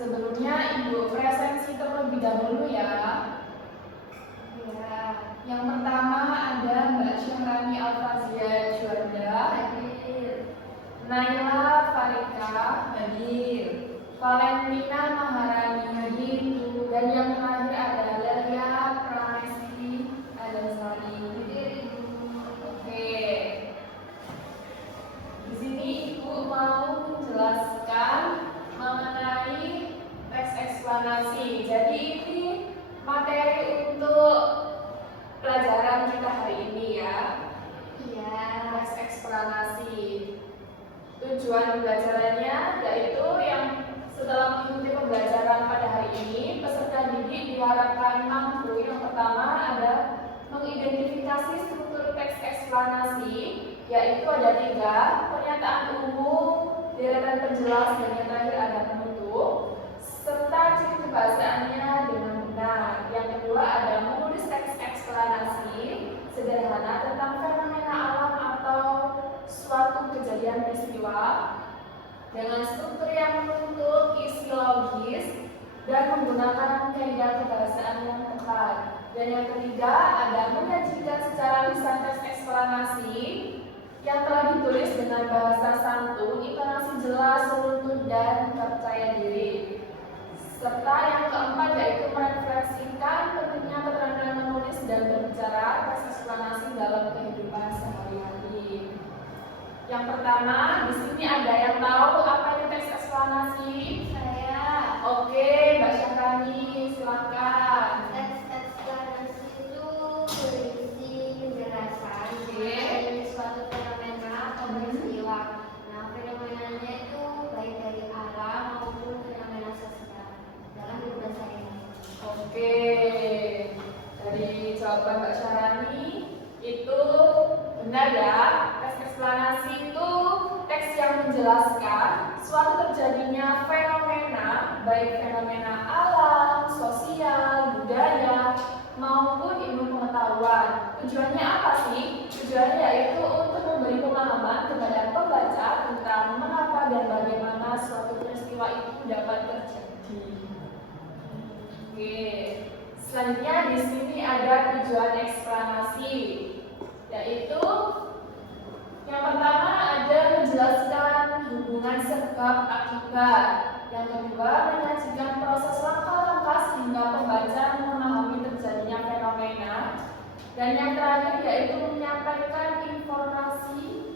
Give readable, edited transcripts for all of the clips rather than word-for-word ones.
Sebelumnya Ibu presensi terlebih dahulu ya. Ya. Yang pertama ada Mbak Syahrani Alfazia Juanda, Hadir. Naila Farika, Hadir. Valentina Maharani, hadir. Dan yang terakhir ada Lelia Pranesti Adansari. Hadir. Oke. Di sini Ibu mau menjelaskan mengenai teks eksplanasi. Jadi ini materi untuk pelajaran kita hari ini ya. Iya. Teks eksplanasi. Tujuan pembelajarannya yaitu yang setelah mengikuti pembelajaran pada hari ini, peserta didik diharapkan mampu yang pertama ada mengidentifikasi struktur teks eksplanasi, yaitu ada 3, pernyataan umum, deretan penjelas, dan yang terakhir ada penutup, serta ciri kebahasaannya dengan benar. Yang kedua ada menulis teks eksplanasi sederhana tentang fenomena alam atau suatu kejadian peristiwa dengan struktur yang menuntut isi logis dan menggunakan kaidah kebahasaan yang tepat. Dan yang ketiga ada menyajikan secara lisan teks eksplanasi yang telah ditulis dengan bahasa santun, intonasi jelas, runtut, dan percaya diri. Serta yang keempat yaitu merefleksikan pentingnya keterampilan menulis dan berbicara teks eksplanasi dalam kehidupan sehari-hari. Yang pertama, di sini ada yang tahu apa itu teks eksplanasi? Saya. Oke, Mbak Syahrani, silakan. Teks eksplanasi itu berisi penjelasan dari suatu fenomena atau peristiwa. Nah, fenomenanya itu baik dari alam maupun fenomena sosial dalam berbahasa ini. Oke, dari jawaban Mbak Syahrani itu benar ya. Teks eksplanasi itu teks yang menjelaskan suatu terjadinya fenomena, baik fenomena alam, sosial, budaya, maupun ilmu pengetahuan. Tujuannya apa sih? Tujuannya yaitu untuk memberi pemahaman kepada pembaca tentang mengapa dan bagaimana suatu peristiwa itu dapat terjadi. Oke, selanjutnya di sini ada tujuan eksplanasi, yaitu yang pertama ada menjelaskan hubungan sebab akibat. Yang kedua menyajikan proses langkah-langkah sehingga pembaca memahami terjadinya fenomena. Dan yang terakhir yaitu menyampaikan informasi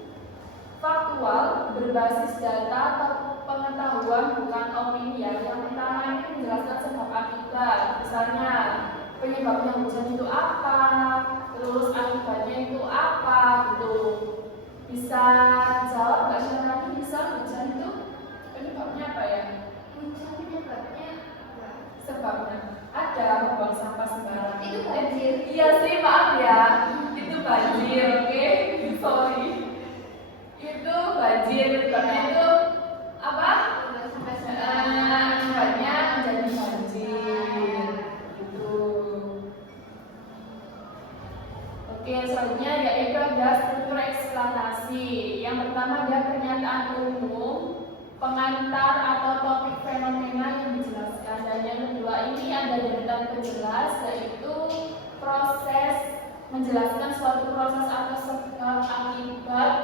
faktual berbasis data atau pengetahuan bukan opini ya. Yang pertama ini menjelaskan sebab akibat. Misalnya penyebabnya hujan itu apa, terus akibatnya itu apa gitu. Bisa jawab Mbak Syahrani, bisa hujan itu penyebabnya apa ya? Hujan penyebabnya apa? Sebabnya ada membuang sampah sembarangan. Itu banjir. Iya sih, maaf ya. Itu banjir, oke? Sorry. Itu banjir, penyebabnya itu apa? Akibatnya menjadi banjir. Gitu. Oke, selanjutnya yaitu ada struktur eksplanasi. Yang pertama ada pernyataan umum, pengantar atau topik fenomena yang dijelaskan. Dan yang kedua ini ada deretan penjelas, yaitu proses menjelaskan suatu proses atau sebab akibat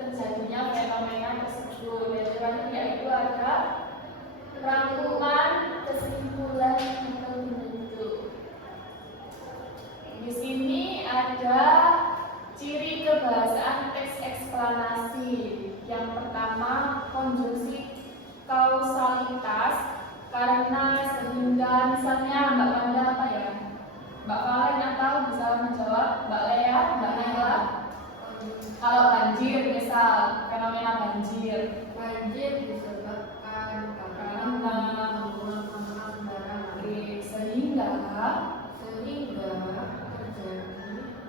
terjadinya fenomena tersebut. Dan terakhir yaitu ada rangkuman, kesimpulan, atau penutup. Di sini ada ciri kebahasaan teks eksplanasi. Yang pertama konjungsi kausalitas, karena sehingga misalnya Mbak Wanda apa ya? Mbak Valen atau bisa menjawab Mbak Lea, Mbak Naila. Kalau banjir misal fenomena banjir. Banjir disebabkan karena pembuangan barang Sehingga terjadi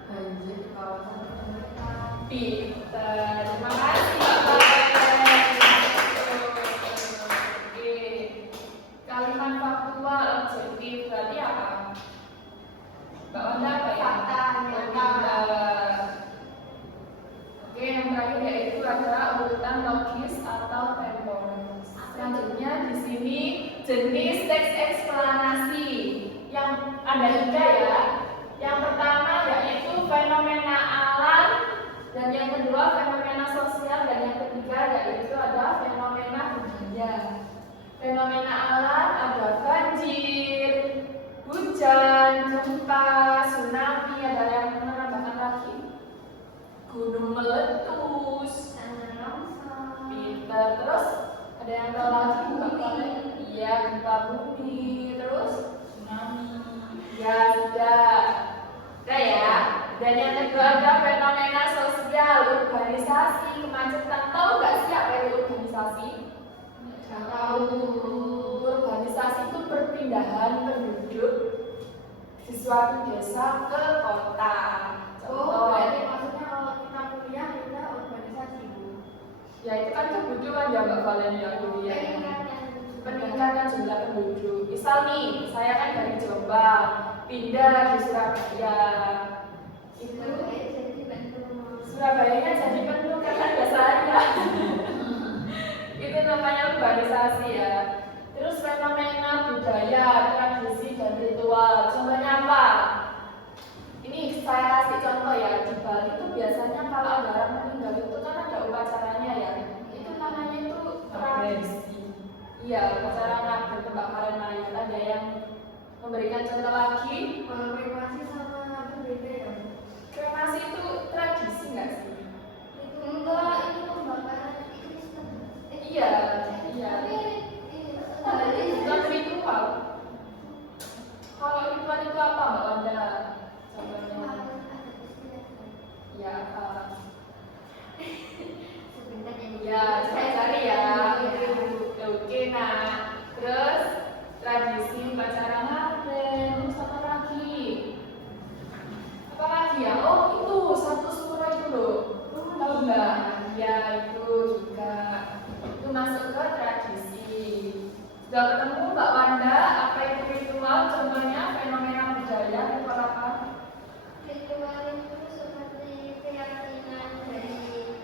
banjir di kawasan terdekat. terima kasih Mbak Valen. Oke, kalimat faktual objektif berarti apa? Mbak Wanda apa ya? Fakta, nyata. Oke, yang terakhir yaitu ada urutan logis atau temporer. Selanjutnya di sini Jenis teks eksplanasi yang ada 3 ya. Yang pertama yaitu fenomena alam, dan yang kedua fenomena sosial, dan yang ketiga yaitu ada fenomena budaya. Fenomena alam ada banjir, hujan, gempa, tsunami, ada yang menambahkan lagi gunung meletus, tanah longsor, pinter, terus ada yang tahu lagi nggak kalian? Iya, gempa bumi, terus tsunami. Ya sudah ya. Dan yang kedua ada fenomena sosial, urbanisasi, kemacetan. Tahu nggak sih apa itu urbanisasi? Nggak tahu. Urbanisasi itu perpindahan penduduk di suatu desa ke kota. berarti maksudnya kalau kita kuliah kita urbanisasi, Bu. Ya itu kan kebutuhan ya Mbak Valen ya kuliah. Peningkatan jumlah penduduk. Misal nih, saya kan dari Jombang pindah di Surabaya. Itu Surabayanya jadi penuh karena ada saya. Itu namanya urbanisasi ya. Terus fenomena budaya, tradisi dan ritual. Contohnya apa? Ini saya kasih contoh ya. Di Bali itu biasanya kalau ada orang meninggal itu kan ada upacaranya ya. Itu namanya itu tradisi. Iya, upacara ngabur pembakaran mayat. Ada yang memberikan contoh lagi. Kalau kremasi sama apa beda ya? Kremasi itu tradisi nggak sih? Itu enggak, itu pembakaran Kristen. Iya. Tapi Bukan ritual. Kalau ritual itu apa Mbak Wanda? Contohnya? Ya apa? sebentar Ya, saya cari ya. Oke, nah, terus tradisi upacara ngaben, terus apa lagi? Apa lagi ya? Oh, itu satu suro itu loh. Tahu nggak? Ya, itu juga. Itu masuk ke tradisi. Sudah ketemu Mbak Wanda? Apa itu ritual? Contohnya fenomena budaya itu apa? ritual itu seperti keyakinan dari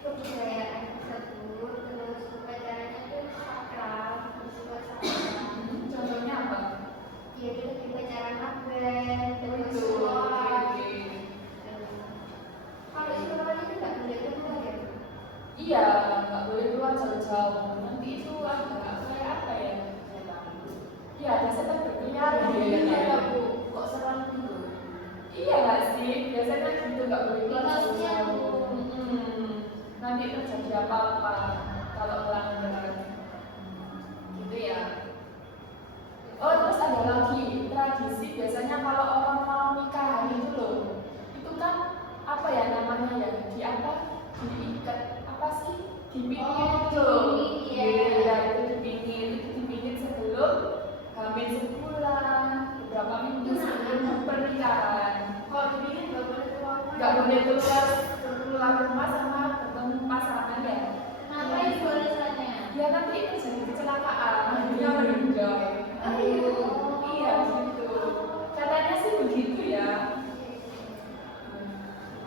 kebudayaan tersebut, terus upacaranya itu sakral, bersifat sakral. Contohnya apa? Jadi upacara ngaben, terus Itu. sholat. Oke. Kalau sholat itu nggak boleh keluar ya? Iya, nggak boleh keluar jauh-jauh. Nanti itu ada kayak apa ya? Iya, ada setan berkeliaran. Iya, Bu. Kok serem gitu? Iya nggak sih? Biasanya gitu nggak boleh keluar Iya, jauh-jauh. Bu. Nanti terjadi apa-apa kalau melanggar. Gitu ya. Oh, terus ada lagi tradisi biasanya kalau orang mau nikah itu loh. Itu kan apa ya namanya ya? Di apa? Diikat apa sih? Dipingit itu loh. Iya. Iya, itu dipingit sebelum hamil sebulan, beberapa minggu sebelum pernikahan. Kalau dipingin nggak boleh keluar. Nggak boleh keluar rumah sama ketemu pasangan ya. Ngapain balasannya? Ya nanti itu jadi kecelakaan, akhirnya meninggal. Iya gitu. Katanya sih begitu ya.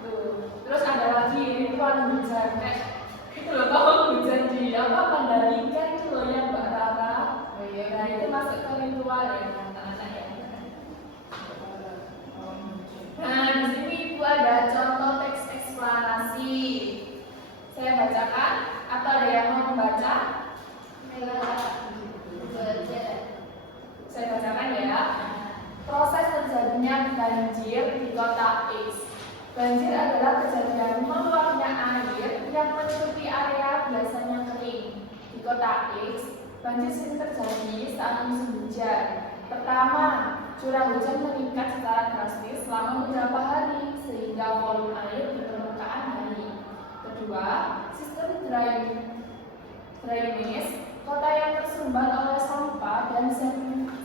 Tuh. Terus ada lagi ritual hujan. Itu loh, tahu hujan di apa Mandalika itu loh yang Mbak Rara. Nah itu masuk ke ritual ya anak-anak ya. Nah di sini Ibu ada contoh teks eksplanasi. Saya bacakan atau ada yang mau membaca? Saya bacakan ya. Proses terjadinya banjir di kota X. Banjir adalah kejadian meluapnya air yang menutupi area biasanya kering. Di kota X, banjir sering terjadi saat musim hujan. Pertama, curah hujan meningkat secara drastis selama beberapa hari sehingga volume air di permukaan naik. Kedua, sistem drainase kota yang tersumbat oleh sampah dan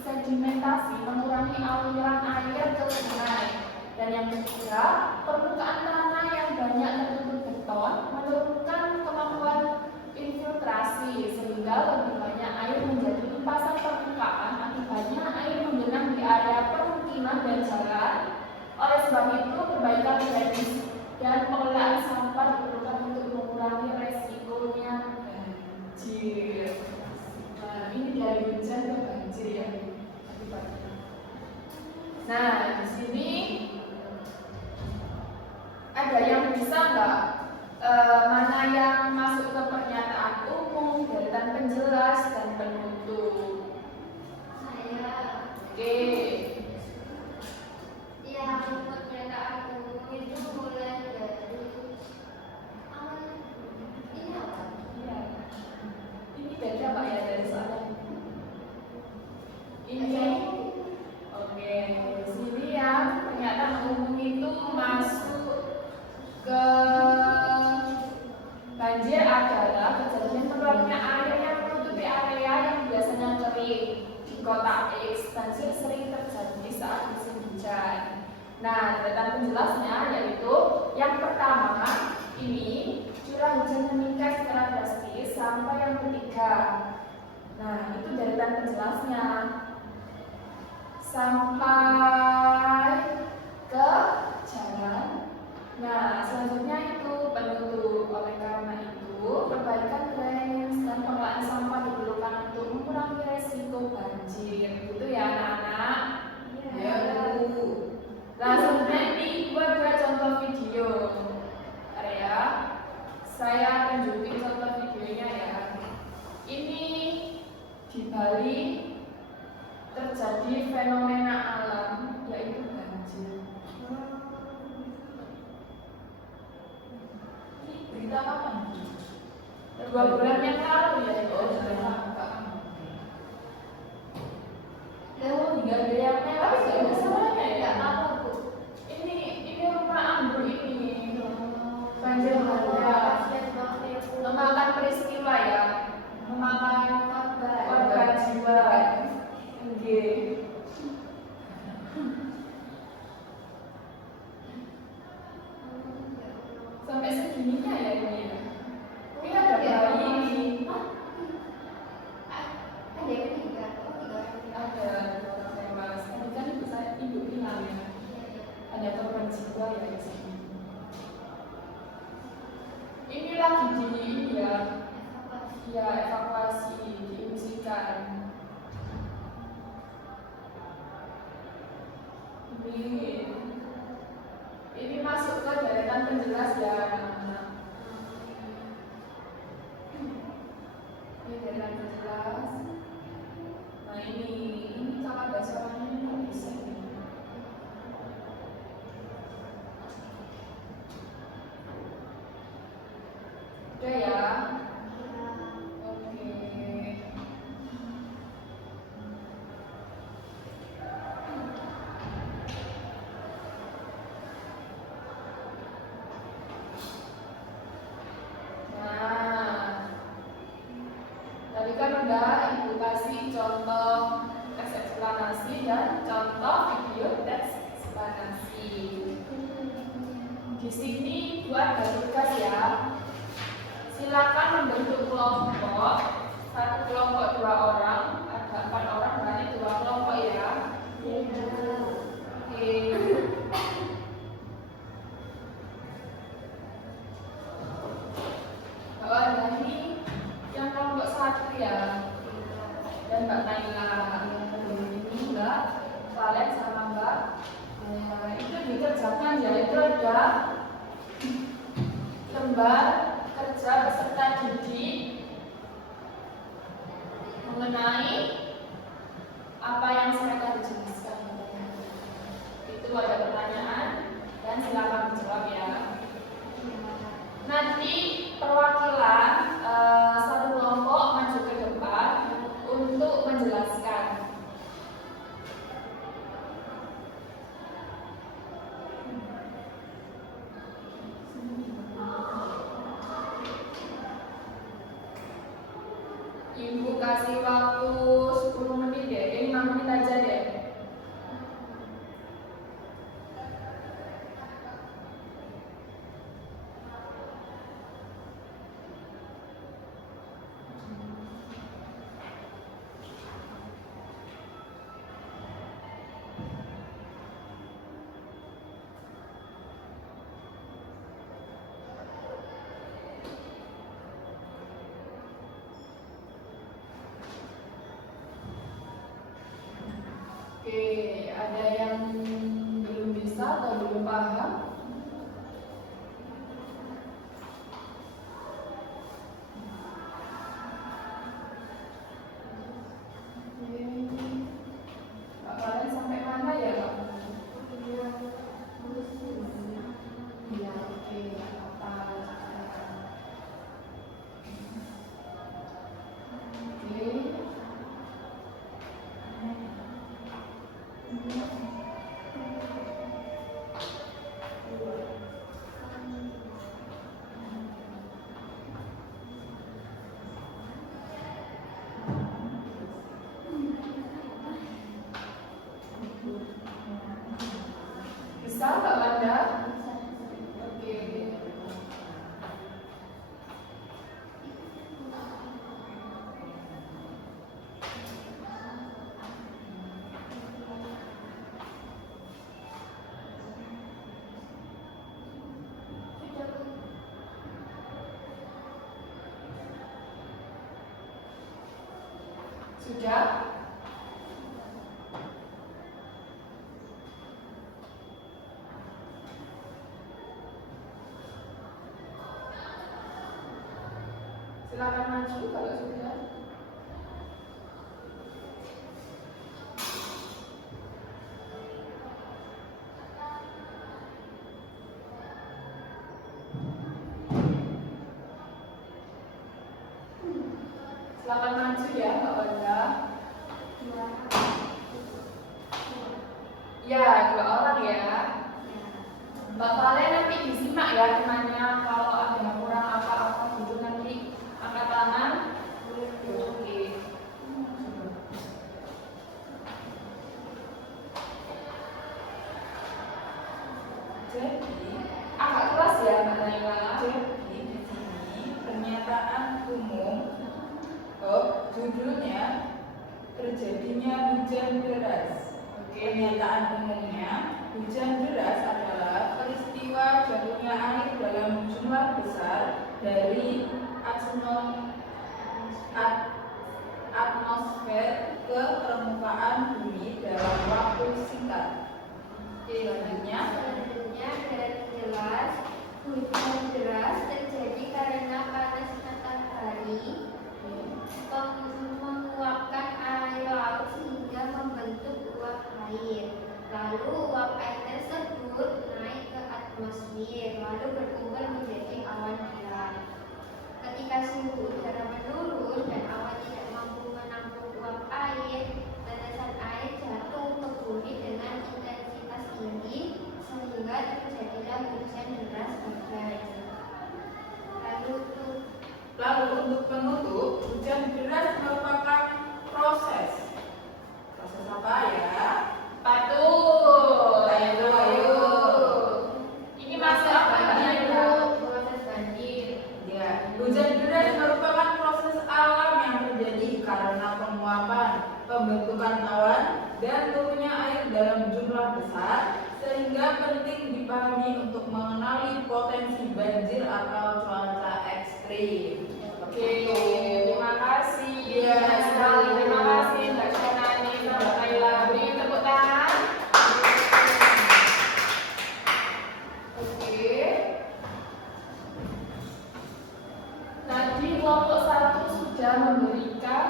sedimentasi mengurangi aliran air ke sungai. Dan yang ketiga, permukaan tanah yang banyak tertutup beton menurunkan kemampuan infiltrasi sehingga lebih banyak air menjadi limpasan permukaan. Akibatnya air menggenang di area permukiman dan jalan. Oleh sebab itu, perbaikan drainase dan pengelolaan sampah diperlukan untuk mengurangi resikonya banjir. Nah, ini dari hujan ke Nah, di sini ada yang bisa nggak mana yang masuk ke pernyataan umum, deretan penjelas, dan penutup? Saya Oke. yang pernyataan umum itu mulai dari awal. Ini apa? Iya. Ini beda Pak ya dari soalnya. Ini oke. Di sini ya pernyataan umum itu masuk ke banjir adalah kejadian meluapnya air yang menutupi area yang biasanya kering. Di kota X, banjir sering terjadi saat musim hujan. Nah, deretan penjelasnya yaitu yang pertama ini curah hujan meningkat secara drastis sampai yang ketiga. Nah, itu deretan penjelasnya sampai ke jalan. Nah, selanjutnya itu penutup. Oleh karena itu, perbaikan drainase dan pengelolaan sampah diperlukan untuk mengurangi resiko banjir. Gitu ya, anak-anak. Ya. Langsung nanti buat dua contoh video. Bentar ya. Saya tunjukin contoh videonya ya. Ini di Bali terjadi fenomena alam yaitu banjir. Berita apa? 2 bulan yang lalu ya itu. Hingga ada yang merah juga masalahnya ya. Apa, Bu? Ini rumah ambruk ini. Banjir Kasihan bandang banget ya, Bu. memakan peristiwa ya, memakan korban jiwa. Nggih. Sampai segininya ya ini ya. Ini ada bayi ini. Ada yang ketiga. Oh, 3 orang. Ada orang tewas. Tadi kan ibu bilang ya. Ada korban jiwa ya di sini. Ini lagi di ini ya. Ya evakuasi, diungsikan. Ini masuk ke deretan penjelas ya anak-anak. Ini deretan penjelas. Nah ini kalau ada suaranya ini nggak bisa. Udah ya. Oke. Nah, tadi kan udah ibu kasih contoh teks eksplanasi dan contoh video teks eksplanasi. Di sini buat tugas ya. Silakan membentuk kelompok. Satu kelompok 2 orang, ada 4 orang berarti 2 kelompok ya. Oke. Mbak ini yang kelompok 1 ya. Dan Mbak Naila ini Mbak Valen sama Mbak. Nah, itu dikerjakan ya. Itu ada lembar kerja peserta didik mengenai apa yang saya tadi jelaskan. Itu ada pertanyaan dan silakan menjawab ya. Nanti perwakilan satu kelompok maju ke depan untuk menjelaskan. Ibu kasih waktu 10 menit deh, 5 menit aja deh. Sudah? Silakan maju kalau sudah. Silakan maju ya, Mbak Wanda. Ya, 2 orang ya. Mbak Valen nanti disimak ya temannya. Kalau ada yang kurang apa-apa gitu nanti angkat tangan. Oke. Jadi, Agak keras ya Mbak Naila. di sini pernyataan umum, judulnya terjadinya hujan deras. Pernyataan umumnya, hujan deras adalah peristiwa jatuhnya air dalam jumlah besar dari atmosfer ke permukaan bumi dalam waktu singkat. Selanjutnya, Selanjutnya garis jelas, hujan deras terjadi karena panas matahari menguapkan air laut sehingga membentuk uap air. Lalu uap air tersebut naik ke atmosfer, lalu berkumpul menjadi awan hilang. Ketika suhu udara menurun dan awan tidak mampu menampung uap air, tetesan air jatuh ke bumi dengan intensitas tinggi sehingga terjadilah hujan deras badai. Lalu untuk penutup, hujan deras merupakan proses apa ya? Betul. Ayo. Ini masuk apa ini? Proses banjir. Ya, hujan deras merupakan proses alam yang terjadi karena penguapan, pembentukan awan, dan turunnya air dalam jumlah besar, sehingga penting dipahami untuk mengenali potensi banjir atau cuaca ekstrim. Oke, terima kasih. Iya. Sekali terima kasih Mbak Syanani, Mbak Naila. Beri tepuk tangan. Oke. Tadi kelompok 1 sudah memberikan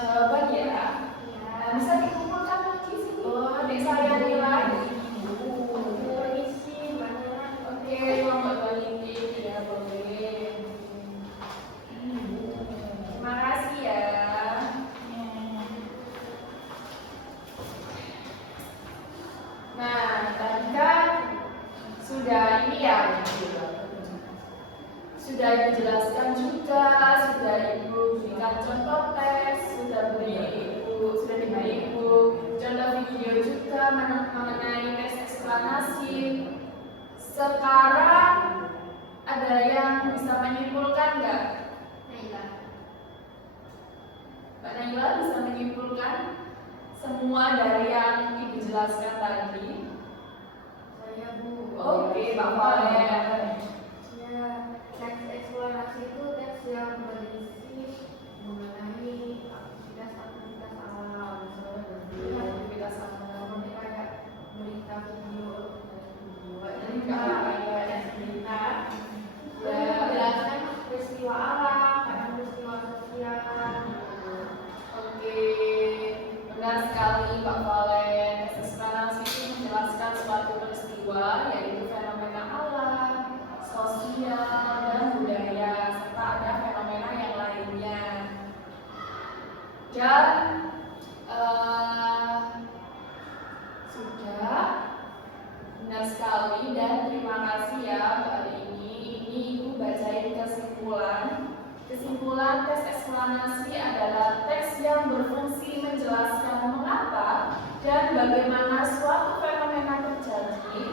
jawaban ya. Nah, bisa dikumpulkan lagi sini. Adik saya nilai. Permisi, mana? Oke, kelompok 2 ini tidak boleh. Terima kasih ya. Nah, tadi kan sudah ini ya, sudah dijelaskan juga, sudah Ibu berikan contoh tes, sudah diberi Ibu contoh video juga mengenai tes eksplanasi. Sekarang ada yang bisa menyimpulkan nggak? Naila. Mbak Naila bisa menyimpulkan semua dari yang Ibu jelaskan tadi? Saya Bu. Oke, Mbak Valen. Ya, teks eksplorasi itu teks yang berisi mengenai aktivitas alam. Ini aktivitas alam. Seperti kayak berita video dan Ini kayak berita. Ya. Menjelaskan peristiwa alam, kadang peristiwa sosial. Oke, benar sekali Pak Valen. Eksplanasi itu menjelaskan suatu peristiwa, yaitu fenomena alam, sosial, dan budaya, serta ada fenomena yang lainnya. Dan sudah benar sekali, dan terima kasih ya untuk hari ini. Ini Ibu bacain kesimpulan. Kesimpulan tes eksplanasi adalah teks yang berfungsi menjelaskan mengapa dan bagaimana suatu fenomena terjadi.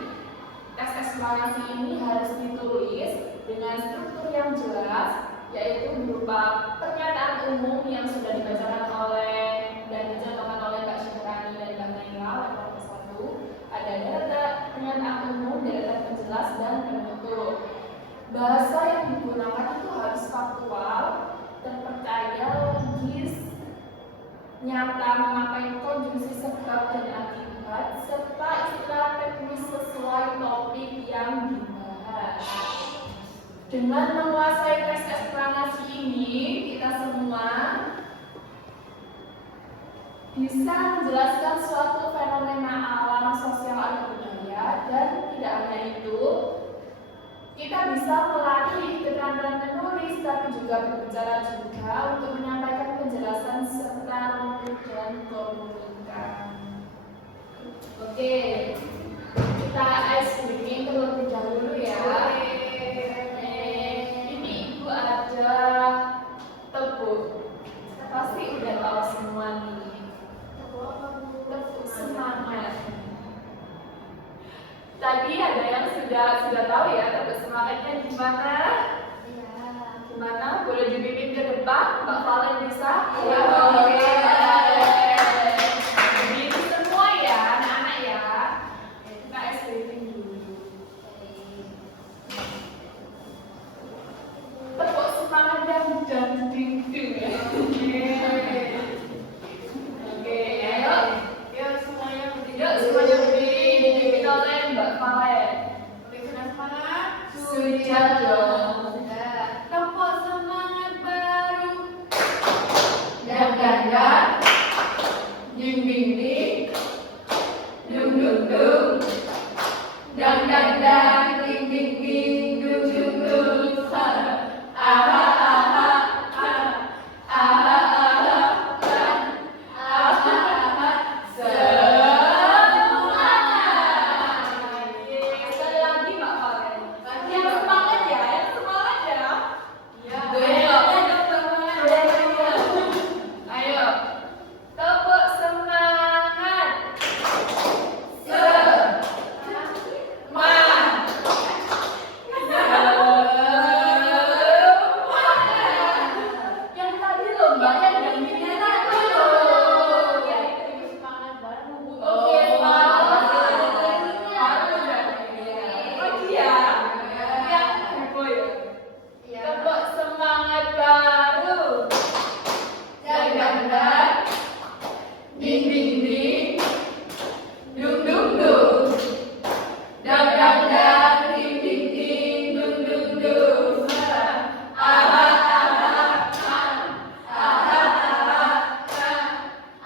Tes eksplanasi ini harus ditulis dengan struktur yang jelas, yaitu berupa pernyataan umum yang sudah dibacakan oleh dan dicontohkan oleh Mbak Syikrani dan Mbak Naila oleh kelompok 1. Ada data pernyataan umum, data penjelas, dan penutup. Bahasa yang digunakan itu harus faktual, terpercaya, logis, nyata memakai konjungsi sebab dan akibat, serta istilah teknis sesuai topik yang dibahas. Dengan menguasai teks eksplanasi ini, kita semua bisa menjelaskan suatu fenomena alam, sosial, atau budaya, dan tidak hanya itu, kita bisa melatih keterampilan menulis, tapi juga berbicara juga untuk menyampaikan penjelasan serta motif dan komunikasi. Oke, kita ice breaking terlebih dahulu ya. Ini ibu ada tepuk, pasti udah tahu semua nih. Tepuk semangat. Tadi ada yang sudah tahu ya tepuk semangatnya gimana? Iya. Gimana? Boleh dipimpin ke depan, Mbak Valen bisa? Iya. Oke. Jadi semua ya, anak-anak ya. Kita explain dulu. Tepuk semangat yang dan ding-ding ya. Oke, ayo. Yuk semuanya berdiri. Yuk semuanya berdiri, dipimpin oleh Mbak Valen. Berikan semangat. Sudah dong. Sudah. Tepuk semangat baru. Dan ding ding ding, dung dung dung, dang ding ding ding, dung dung dung, aha aha aha, aha aha aha, semangat. Sekali lagi Mbak Valen. Yang semangat ya, yang semangat ya. Ya. Ayo, tepuk semangat. Yang tadi loh Mbak, yang dengerinnya tadi loh. Ya, itu semangat baru. Oke, semangat baru. Oh iya, yang heboh ya. Iya. Tepuk semangat baru. Dan ding ding ding, dung dung dung, dang ding ding ding, dung dung dung, aha aha aha aha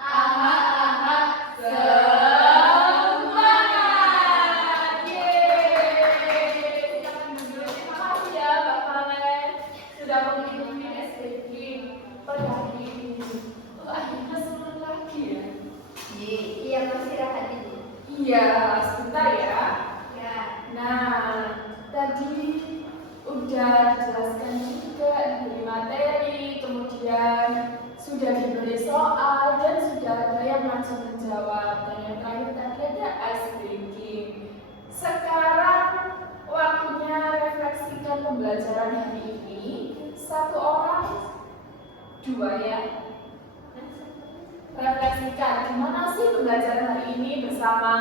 aha aha, semangat. Yeay. Silakan duduk. Terima kasih ya Mbak Valen sudah mengikuti SPG pada hari ini. Oh, akhirnya semangat lagi ya. Iya, masih rahat ini. Iya, sebentar ya. Ya. Nah, tadi udah dijelaskan juga dari materi, kemudian sudah diberi soal dan sudah ada yang langsung menjawab. Dan yang terakhir tadi ada ice breaking. Sekarang waktunya refleksikan pembelajaran hari ini. Satu orang, dua ya. Refleksikan gimana sih pembelajaran hari ini bersama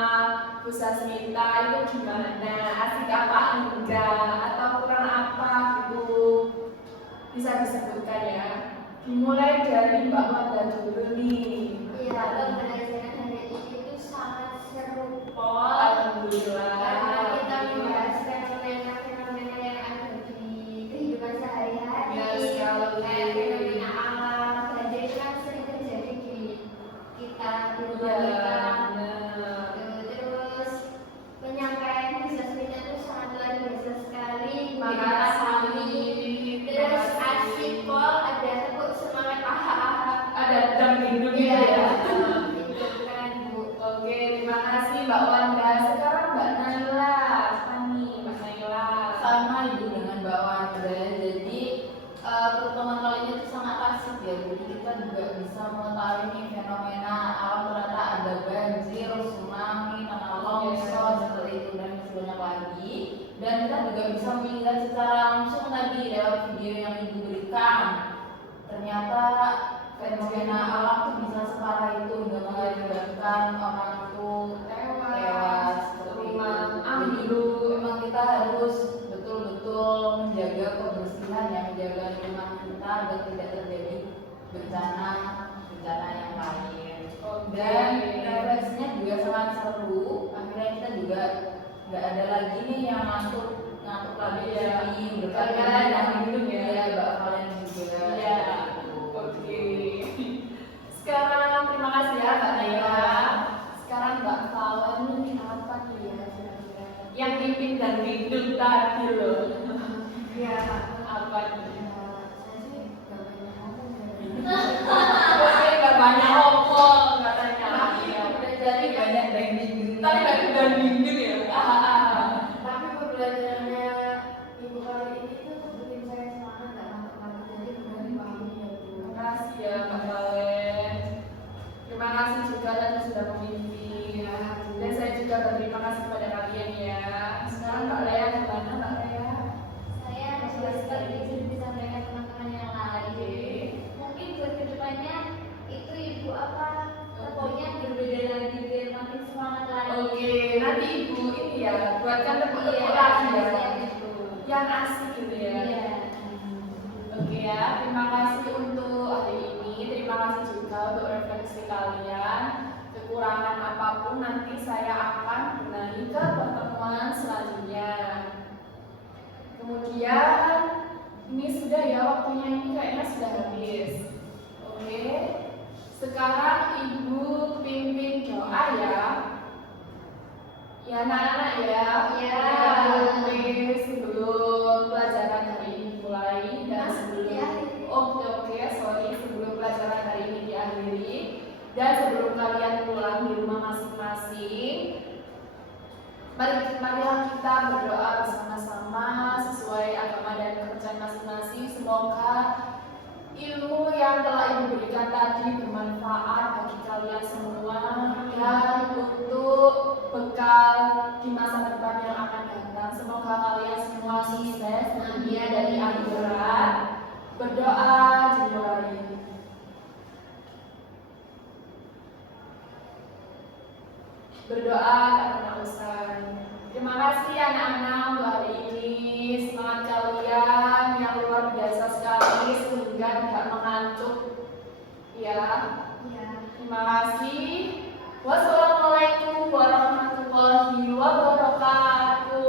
Bu Sasmita itu gimana, asik apa enggak atau kurang apa gitu, bisa disebutkan ya. Dimulai dari Mbak Wanda dulu nih. Iya, pembelajaran hari ini itu sangat seru, Pol. Alhamdulillah. Karena kita membahas fenomena-fenomena yang ada di kehidupan sehari-hari. Ya, sekali. Kayak fenomena alam, banjir itu kan sering terjadi di kita, di rumah Iya, kita. benar. Terus penyampaian Bu Sasmita itu sangat luar biasa sekali. Makasih. Terus asik, Pol, ada tepuk semangat aha-aha. Ada dam dindung gitu Iya, ya. itu kan Bu. Oke, terima kasih Mbak Wanda. Sekarang Mbak Naila. Apa nih Mbak Naila? Sama ibu dengan Mbak Wanda. Jadi pertemuan kali ini tuh sangat asik ya. Jadi kita juga bisa mengetahui nih fenomena alam, ternyata ada banjir, tsunami, tanah longsor seperti itu dan masih banyak lagi. Dan kita juga bisa melihat secara langsung tadi lewat video yang ibu berikan. Ternyata fenomena alam tuh bisa separah itu hingga mengakibatkan orang tuh tewas seperti itu. Jadi memang kita harus betul-betul menjaga kebersihan ya, menjaga lingkungan kita agar tidak terjadi bencana yang lain. seru, akhirnya kita juga nggak ada lagi nih yang ngantuk lagi Iya. ini Gara-gara yang minum ya. Iya, mbak kalian juga. Iya. Gitu. Oke. Sekarang terima kasih ya Mbak Naila. Sekarang Mbak Faulan ini apa nih ya kira-kira? Yang pimpin dan minum tadi loh. Ya, Apa nih? saya sih nggak banyak ngomong ya. Oke, nggak banyak omong katanya. Iya. Jadi banyak daging. Tapi nggak dan minum ya. Tapi pembelajarannya ibu kali ini tuh bikin saya semangat nggak ngantuk-ngantuk, jadi mudah dipahami ya Bu. Terima kasih ya Mbak Faulan. Terima kasih juga dan sudah memimpin. Dan saya juga berterima kasih kepada kalian ya. Sekarang Mbak Lea gimana Mbak Lea? Saya sudah seperti itu disampaikan teman-teman yang lain. Mungkin buat kedepannya itu ibu apa pokoknya berbeda lagi biar makin semangat lagi. Oke, nanti ibu ini ya buatkan tepuk-tepuk Iya, lagi ya, kayak gitu. yang asik gitu ya. Iya. Oke ya, terima kasih untuk hari ini. Terima kasih juga untuk refleksi kalian. Kekurangan apapun nanti saya akan benahi ke pertemuan selanjutnya. Kemudian ini sudah ya waktunya ini kayaknya sudah habis. Oke. Sekarang ibu pimpin doa ya. Ya anak-anak ya. Ya. Oke, sebelum pelajaran hari ini mulai dan sebelum pelajaran hari ini diakhiri dan sebelum kalian pulang di rumah masing-masing, marilah kita berdoa bersama-sama sesuai agama dan kepercayaan masing-masing. Semoga ilmu yang telah Ibu berikan tadi bermanfaat bagi kalian semua dan untuk bekal di masa depan yang akan datang. Semoga kalian semua sukses di dunia dan di akhirat. Berdoa dimulai. Berdoa tak pernah usai. Terima kasih anak-anak untuk hari ini. Semangat kalian yang luar biasa sekali sehingga tidak mengantuk. Ya. Terima kasih. Wassalamualaikum warahmatullahi wabarakatuh.